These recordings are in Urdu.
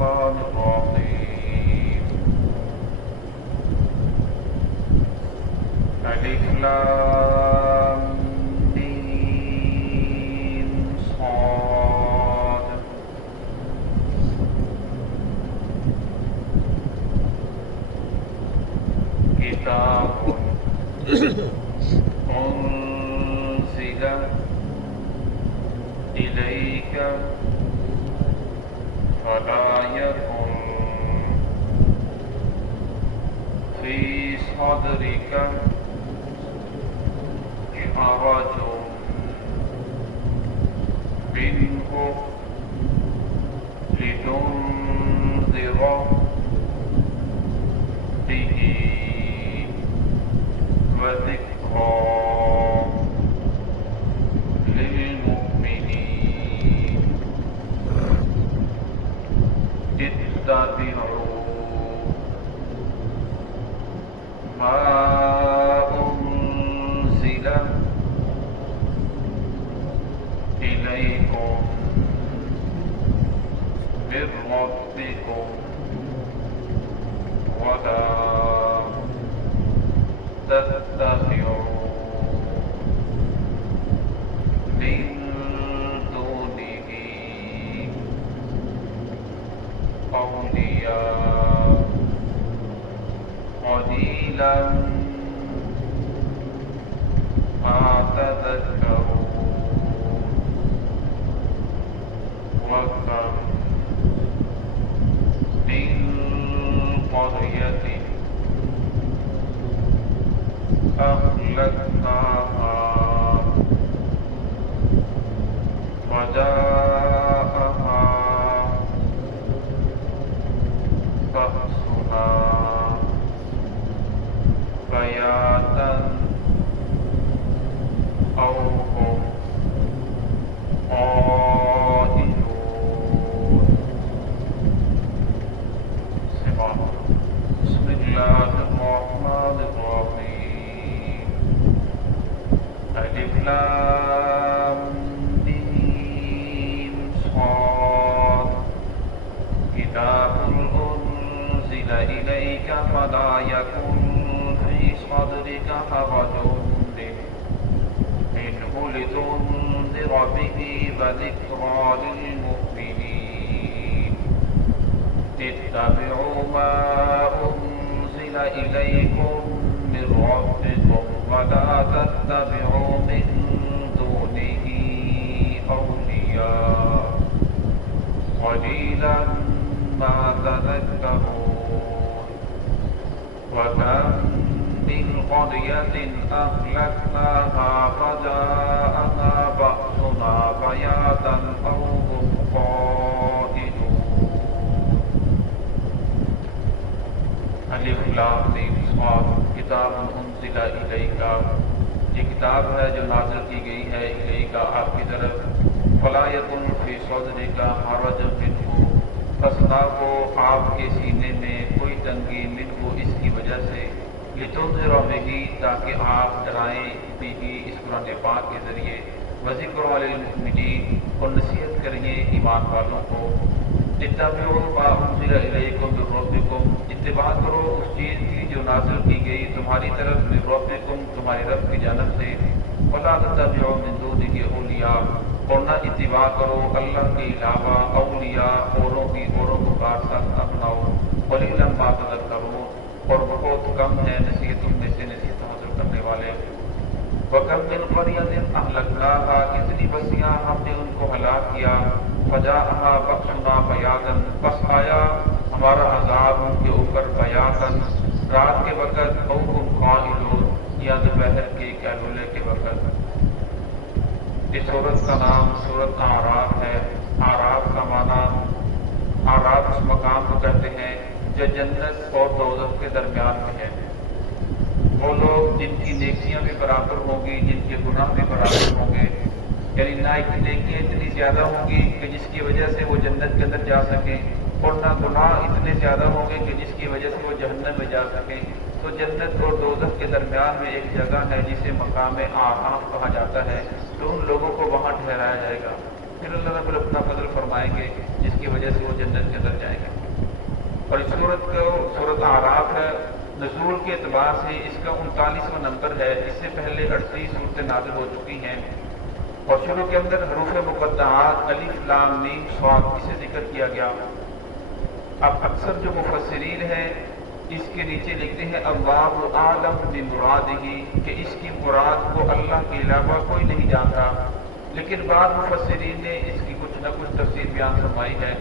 الرحمن الرحيم ألف لام ميم صاد كتاب أنزل إليك فلا يكن في صدرك حرج منه لتنذر به وذكرى للمؤمنين اتبعوا ما أنزل إليكم من ربكم ولا تتبعوا من دونه أولياء قليلا ما تذكرون وكم من قرية أهلكناها وجاءها بأسنا بياتا أو هم قائلون بسم الله الرحمن الرحيم ألف لام ميم صاد كتاب أنزل إليك فلا يكن في صدرك حرج منه لتنذر به وذكرى للمؤمنين اتبعوا ما أنزل إليكم من ربكم ولا تتبعوا من دونه أولياء قليلا ما تذكرون وكم من قرية أهلكناها فجاءها بأسنا بياتا أو هم قائلون الف لام میم صاد کتاب انزل الیک یہ کتاب ہے جو نازل کی گئی ہے الیک آپ کی طرف فلا یکن فی صدرک حرج منہ پس نہ ہو آپ کے سینے میں کوئی تنگی منہ اس کی وجہ سے لتنذر بہ تاکہ آپ ڈرائیں بہ اس قرآن پاک کے ذریعے وذکر للمؤمنین اور نصیحت کریں ایمان والوں کو اتبعوا ما انزل الیکم من ربکم اتباع کرو اس چیز کی جو نازل کی گئی تمہاری طرف من ربکم تمہاری رب کی جانب سے ولا تتبعوا من دونہ اولیاء اور نہ اتباع کرو اللہ کے علاوہ اولیاء اوروں کو کار ساتھ اپناؤ قلیلا ما تذکرون اور بہت کم ہے نصیحتوں میں سے نصیحت حاصل کرنے والے وَكَمْ مِنْ قَرْيَةٍ أَهْلَكْنَاهَا کتنی بستیاں ہم نے ان کو ہلاک کیا فَجَاءَهَا بَأْسُنَا بَيَاتًا پس آیا ہمارا عذاب ان کے اوپر بیاتاً رات کے وقت أَوْ هُمْ قَائِلُونَ یا دوپہر کے کیلولے کے وقت اس سورت کا نام سورت اعراف ہے اعراف کا معنی اعراف اس مقام کو کہتے ہیں جو جنت اور دوزخ کے درمیان میں ہے وہ لوگ جن کی نیکیاں بھی برابر ہوں گی جن کے گناہ بھی برابر ہوں گے یعنی نہ نیکیاں اتنی زیادہ ہوں گی کہ جس کی وجہ سے وہ جنت کے اندر جا سکیں اور نہ گناہ اتنے زیادہ ہوں گے کہ جس کی وجہ سے وہ جہنم میں جا سکیں تو جنت اور دوزخ کے درمیان میں ایک جگہ ہے جسے مقام اعراف کہا جاتا ہے تو ان لوگوں کو وہاں ٹھہرایا جائے گا پھر اللہ رب اپنا فضل فرمائیں گے جس کی وجہ سے وہ جنت کے اندر جائیں گے۔ اور اس سورت اعراف ہے، نزول کے اعتبار سے اس کا 39واں نمبر ہے۔ اس سے پہلے 38 صورتیں نازل ہو چکی ہیں، اور شروع کے اندر حروف مقطعات الف لام میم صاد اسے ذکر کیا گیا۔ اب اکثر جو مفسرین ہیں اس کے نیچے لکھتے ہیں اللہ اعلم بمرادہ، کہ اس کی مراد کو اللہ کے علاوہ کوئی نہیں جانتا، لیکن بعض مفسرین نے اس کی کچھ نہ کچھ تفسیر بیان فرمائی ہے۔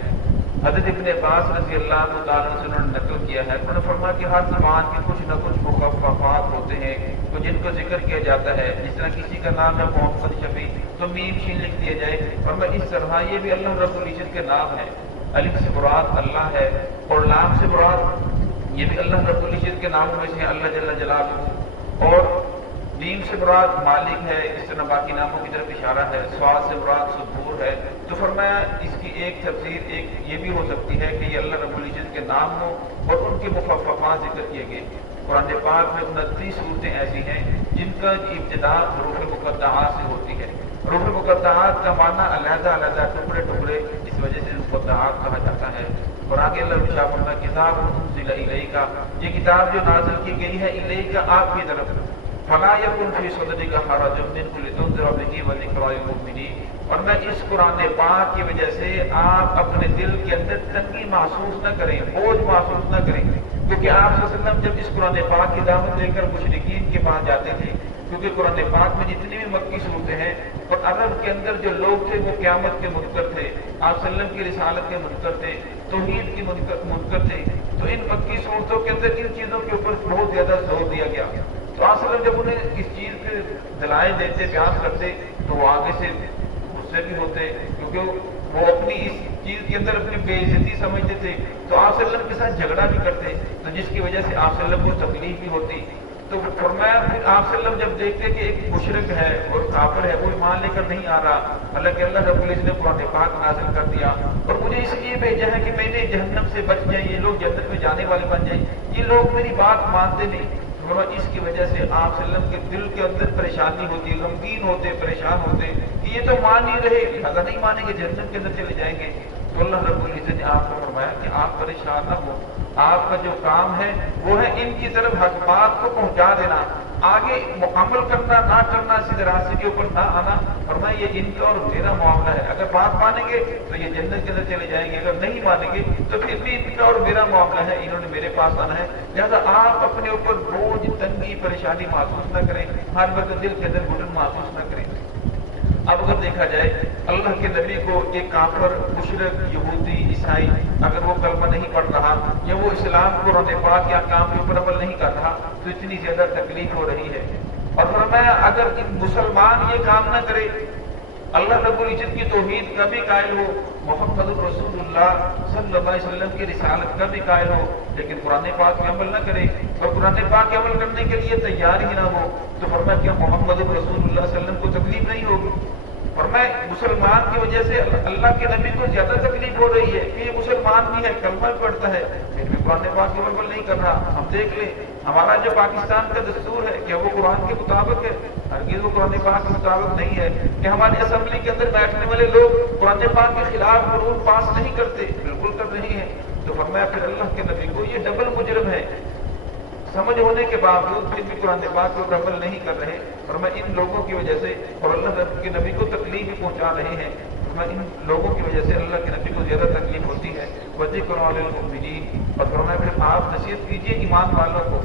حضرت ابن عباس رضی اللہ تعالیٰ عنہ سے انہوں نے نقل کیا ہے، انہوں نے فرمایا کہ ہر زبان کے کچھ نہ کچھ مخففات ہوتے ہیں تو جن کو ذکر کیا جاتا ہے، جس طرح کسی کا نام ہے محمد شفیع تو میم شین لکھ دیا جائے، اور اس طرح یہ بھی اللہ رب العزت کے نام ہے۔ الف سے مراد اللہ ہے، اور لام سے مراد یہ بھی اللہ رب العزت کے ناموں میں سے ہے، اللہ جل جلالہ، اور میم سے مراد مالک ہے، اس طرح باقی ناموں کی طرف اشارہ ہے، صاد سے مراد صبور ہے۔ تو فرمایا اس کی ایک تفسیر یہ بھی ہو سکتی ہے کہ یہ اللہ رب العزت کے نام ہوں اور ان کے مخففات ذکر کیے گئے۔ قرآن پاک میں 29 صورتیں ایسی ہیں جن کا ابتدا حروف مقطعات سے ہوتی ہے۔ حروف مقطعات کا معنی علیحدہ علیحدہ ٹکڑے ٹکڑے، اس وجہ سے مقطعات کہا جاتا ہے۔ اور آگے اللہ ارشاد فرماتا ہے کتاب انزل الیک، یہ کتاب جو نازل کی گئی ہے الیک آپ کی طرف، فلا یکن فی صدرک حرج منہ لتنذر بہ وذکری للمؤمنین، اور میں اس قرآن پاک کی وجہ سے آپ اپنے دل کے اندر تنگی محسوس نہ کریں، بوجھ محسوس نہ کریں، کیونکہ آپ صلی اللہ علیہ وسلم جب اس قرآن پاک کی دعوت دے کر مشرکین کے پاس جاتے تھے، کیونکہ قرآن پاک میں جتنی بھی مکی صورتیں ہیں اور عرب کے اندر جو لوگ تھے وہ قیامت کے منکر تھے، آپ صلی اللہ علیہ وسلم کی رسالت کے منکر تھے، توحید کی منکر تھے، تو ان مکی صورتوں کے اندر ان چیزوں کے اوپر بہت زیادہ زور دیا گیا۔ تو آپ صلی اللہ علیہ وسلم جب انہیں اس چیز کے دلائل دیتے، بیان کرتے، تو وہ آگے سے غصے بھی ہوتے، کیونکہ وہ اپنی اس چیز کے اندر اپنی بے عزتی سمجھتے تھے، تو آپ صلی اللہ علیہ وسلم کے ساتھ جھگڑا بھی کرتے، تو جس کی وجہ سے آپ صلی اللہ علیہ وسلم کو تکلیف بھی ہوتی۔ تو فرمایا پھر آپ صلی اللہ علیہ وسلم جب دیکھتے کہ ایک مشرک ہے اور کافر ہے، وہ ایمان لے کر نہیں آ رہا، حالانکہ اللہ رب العزت نے قرآن پاک نازل کر دیا اور مجھے اس لیے بھیجا ہے کہ میں نے جہنم سے بچ جائیں، یہ لوگ جنت میں جانے والے بن جائیں، یہ لوگ میری بات مانتے نہیں، اس کی وجہ سے آپ صلی اللہ علیہ وسلم کے دل کے اندر پریشانی ہوتی، غمگین ہوتے، پریشان ہوتے کہ یہ تو مان نہیں رہے، لہٰذا نہیں مانیں گے، جنت کے اندر چلے جائیں گے۔ تو اللہ رب العزت نے آپ کو فرمایا کہ آپ پریشان نہ ہو، آپ کا جو کام ہے وہ ہے ان کی طرف حق بات کو پہنچا دینا، آگے عمل کرنا نہ کرنا، سیدھے راستے کے اوپر نہ آنا۔ فرمایا یہ ان کا اور میرا معاملہ ہے، اگر بات مانیں گے تو یہ جنت کے اندر چلے جائیں گے، اگر نہیں مانیں گے تو پھر بھی ان کا اور میرا معاملہ ہے، انہوں نے میرے پاس آنا ہے، لہٰذا آپ اپنے اوپر بوجھ، تنگی، پریشانی محسوس نہ کریں، ہر وقت دل کے اندر گھٹن محسوس نہ کریں۔ اب اگر دیکھا جائے اللہ کے نبی کو ایک کافر، مشرک، یہودی، عیسائی اگر وہ کلمہ نہیں پڑھ رہا یا وہ اسلام قرآن پاک یا کام کے اوپر عمل نہیں کر رہا تو اتنی زیادہ تکلیف ہو رہی ہے۔ اور فرمایا اگر مسلمان یہ کام نہ کرے، اللہ رب العزت کی توحید کا بھی قائل ہو، محمد رسول اللہ صلی اللہ علیہ وسلم کی رسالت کا بھی قائل ہو، لیکن قرآن پاک پہ عمل نہ کرے اور قرآن پاک کے عمل کرنے کے لیے تیار ہی نہ ہو، تو فرمایا کیا محمد رسول اللہ صلی اللہ علیہ وسلم کو تکلیف نہیں ہوگی؟ فرمایا مسلمان کی وجہ سے اللہ کے نبی کو زیادہ تکلیف ہو رہی ہے کہ یہ مسلمان بھی ہے، کلمہ بھی پڑھتا ہے، پھر بھی قرآن پاک کے عمل نہیں کر رہا۔ ہم دیکھ لیں ہمارا جو پاکستان کا دستور ہے کیا وہ قرآن کے مطابق ہے؟ ہرگز وہ قرآن پاک کے مطابق نہیں ہے۔ کہ ہماری اسمبلی کے اندر بیٹھنے والے لوگ قرآن پاک کے خلاف قانون پاس نہیں کرتے، بالکل کر رہی ہیں۔ تو فرمایا پھر اللہ کے نبی کو یہ ڈبل مجرم ہے، سمجھ ہونے کے باوجود پھر بھی قرآن پاک کو عمل نہیں کر رہے، اور میں ان لوگوں کی وجہ سے اور اللہ کے نبی کو تکلیف بھی پہنچا رہے ہیں، میں ان لوگوں کی وجہ سے اللہ کے نبی کو زیادہ تکلیف ہوتی ہے۔ وذکر للمؤمنین، اور فرمایا پھر آپ نصیحت کیجیے ایمان والوں کو۔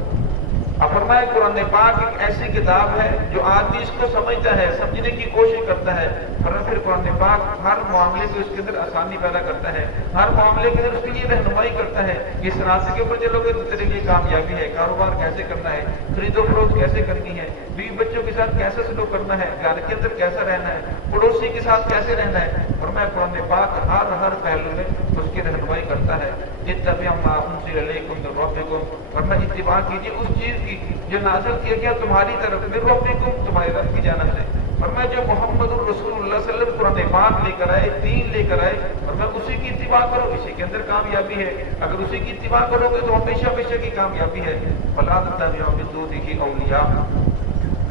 اب فرمایا قرآن پاک ایک ایسی کتاب ہے جو آدمی اس کو سمجھتا ہے، سمجھنے کی کوشش کرتا ہے، پھر قرآن پاک ہر معاملے کو اس کے اندر آسانی پیدا کرتا ہے، ہر معاملے کے اندر اس کے لیے رہنمائی کرتا ہے کہ اس راستے کے اوپر چلو گے تو تیرے لیے کامیابی ہے، کاروبار کیسے کرنا ہے، خرید و فروخت کیسے کرنی ہے، بیوی بچوں کے ساتھ کیسے سلوک کرنا ہے، گھر کے اندر کیسا رہنا ہے، پڑوسی کے ساتھ کیسے رہنا ہے۔ فرمایا قرآن پاک ہر پہلو میں اس کی رہنمائی کرتا ہے۔ اتبعوا ما انزل الیکم من ربکم، فرمایا اتباع کیجیے اس چیز کی جو نازل کیا گیا تمہاری طرف، من ربکم، تمہارے رب کی جانب سے۔ فرمایا جو محمد الرسول اللہ صلی اللہ علیہ وسلم قرآن پاک لے کر آئے، دین لے کر آئے، فرمایا اسی کی اتباع کرو، اسی کے اندر کامیابی ہے۔ اگر اسی کی اتباع کرو گے تو ہمیشہ ہمیشہ کی کامیابی ہے۔ فلا تتبعوا من دونہ اولیاء،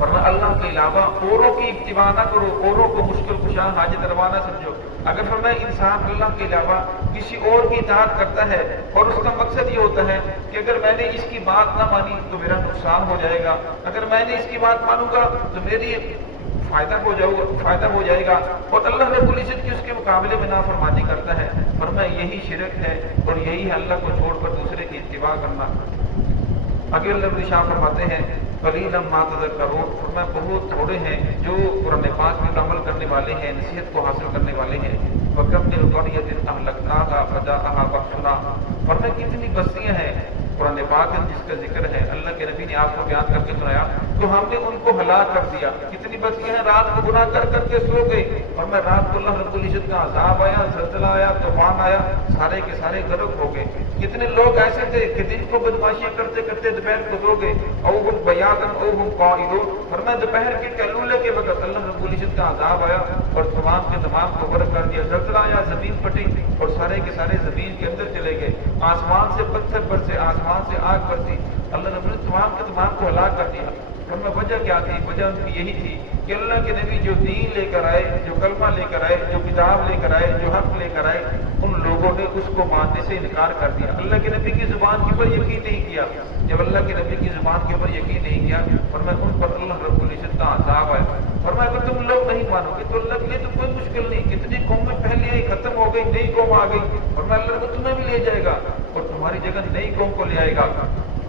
ورنہ اللہ کے علاوہ اوروں کی اتباع نہ کرو، اوروں کو مشکل کشا حاجت روا نہ سمجھو۔ اگر فرمایا انسان اللہ کے علاوہ کسی اور کی اطاعت کرتا ہے اور اس کا مقصد یہ ہوتا ہے کہ اگر میں نے اس کی بات نہ مانی تو میرا نقصان ہو جائے گا، اگر میں نے اس کی بات مانوں گا تو میری فائدہ ہو جائے گا، اور اللہ رب العزت کی اس کے مقابلے میں نافرمانی کرتا ہے، فرمایا یہی شرک ہے اور یہی ہے اللہ کو چھوڑ کر دوسرے کی اتباع کرنا۔ آگے اللہ رب العزت فرماتے ہیں قلیلا ما تذکرون، فرمایا بہت تھوڑے ہیں جو قرآن پاک میں عمل کرنے والے ہیں، نصیحت کو حاصل کرنے والے ہیں۔ وَكَمْ مِنْ قَرْيَةٍ أَهْلَكْنَاهَا فَجَاءَهَا بَأْسُنَا، فرمایا کتنی بستیاں ہیں قرآن پاک میں جس کا ذکر ہے، اللہ کے نبی نے آپ کو بیان کر کے سنایا تو ہم نے ان کو ہلاک کر دیا۔ کتنی بستیاں ہیں رات کو گناہ کر کے سو گئی، اور میں رات کو اللہ رب العزت کا عذاب آیا، زلزلہ آیا، طوفان آیا، سارے کے سارے غرق ہو گئے۔ کتنے لوگ ایسے تھے کہ دن کو بدماشیاں کرتے کرتے دوپہر کو سو گئے، او ہم بیاضاً او ہم قائلون، فرمایا دوپہر کے قیلولے کے وقت اللہ رب العزت کا عذاب آیا اور تمام کے تمام کو غرق کر دیا، زلزلہ آیا، زمین پھٹی اور سارے کے سارے زمین کے اندر چلے گئے، آسمان سے پتھر برسے، آسمان سے آگ برسی، اللہ رب العزت تمام کے تمام کو ہلاک کر دیا۔ فرمایا وجہ کیا تھی؟ وجہ ان کی یہی تھی کہ اللہ کے نبی جو دین لے کر آئے، جو کلمہ لے کر آئے، جو کتاب لے کر آئے، جو حق لے کر آئے، ان لوگوں نے اس کو ماننے سے انکار کر دیا، اللہ کے نبی کی زبان کے اوپر یقین نہیں کیا۔ جب اللہ کے نبی کی زبان کے اوپر یقین نہیں کیا، فرمایا ان پر اللہ رب العزت کا عذاب آیا۔ فرمایا اگر تم لوگ نہیں مانو گے تو اللہ کے لیے تو کوئی مشکل نہیں، کتنی قومیں پہلے ہی ختم ہو گئی، نئی قوم آ گئی، فرمایا اللہ کو تمہیں بھی لے جائے گا اور تمہاری جگہ نئی قوم کو لے آئے گا،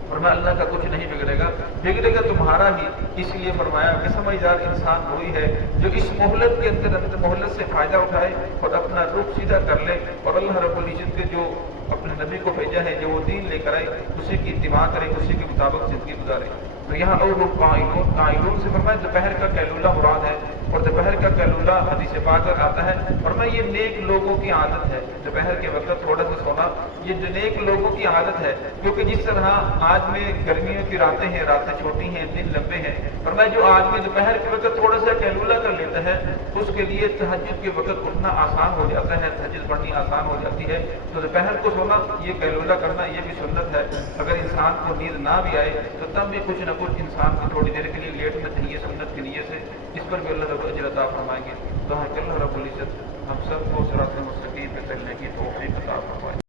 فرمایا اللہ کا کچھ نہیں بگڑے گا تمہارا ہی۔ اس لیے فرمایا کہ سمجھدار انسان وہی ہے جو اس مہلت کے اندر مہلت سے فائدہ اٹھائے اور اپنا رخ سیدھا کر لے، اور اللہ رب العزت کے جو اپنے نبی کو بھیجا ہے، جو وہ دین لے کر آئے، اسی کی اتباع کرے، اسی کے مطابق زندگی گزارے۔ تو یہاں قائلون سے فرمایا دوپہر کا قیلولہ مراد ہے، اور دوپہر کا قیلولہ حدیث پاک میں آتا ہے، فرمایا یہ نیک لوگوں کی عادت ہے، دوپہر کے وقت تھوڑا سا سونا یہ نیک لوگوں کی عادت ہے، کیونکہ جس طرح آج میں گرمیوں کی راتیں ہیں، راتیں چھوٹی ہیں، دن لمبے ہیں، فرمایا جو آدمی دوپہر کے وقت تھوڑا سا قیلولہ کر لیتا ہے اس کے لیے تہجد کے وقت اٹھنا آسان ہو جاتا ہے، تہجد پڑھنی آسان ہو جاتی ہے۔ تو دوپہر کو سونا، یہ قیلولہ کرنا، یہ بھی سنت ہے۔ اگر انسان کو نیند نہ بھی آئے تو تب بھی کچھ نہ کچھ انسان کو تھوڑی دیر کے لیے لیٹنا چاہیے سنت کی نیت سے، اس پر بھی اللہ رب اجر عطا فرمائیں گے۔ تو اللہ رب العزت ہم سب کو صراط مستقیم پہ چلنے کی توفیق عطا فرمائے۔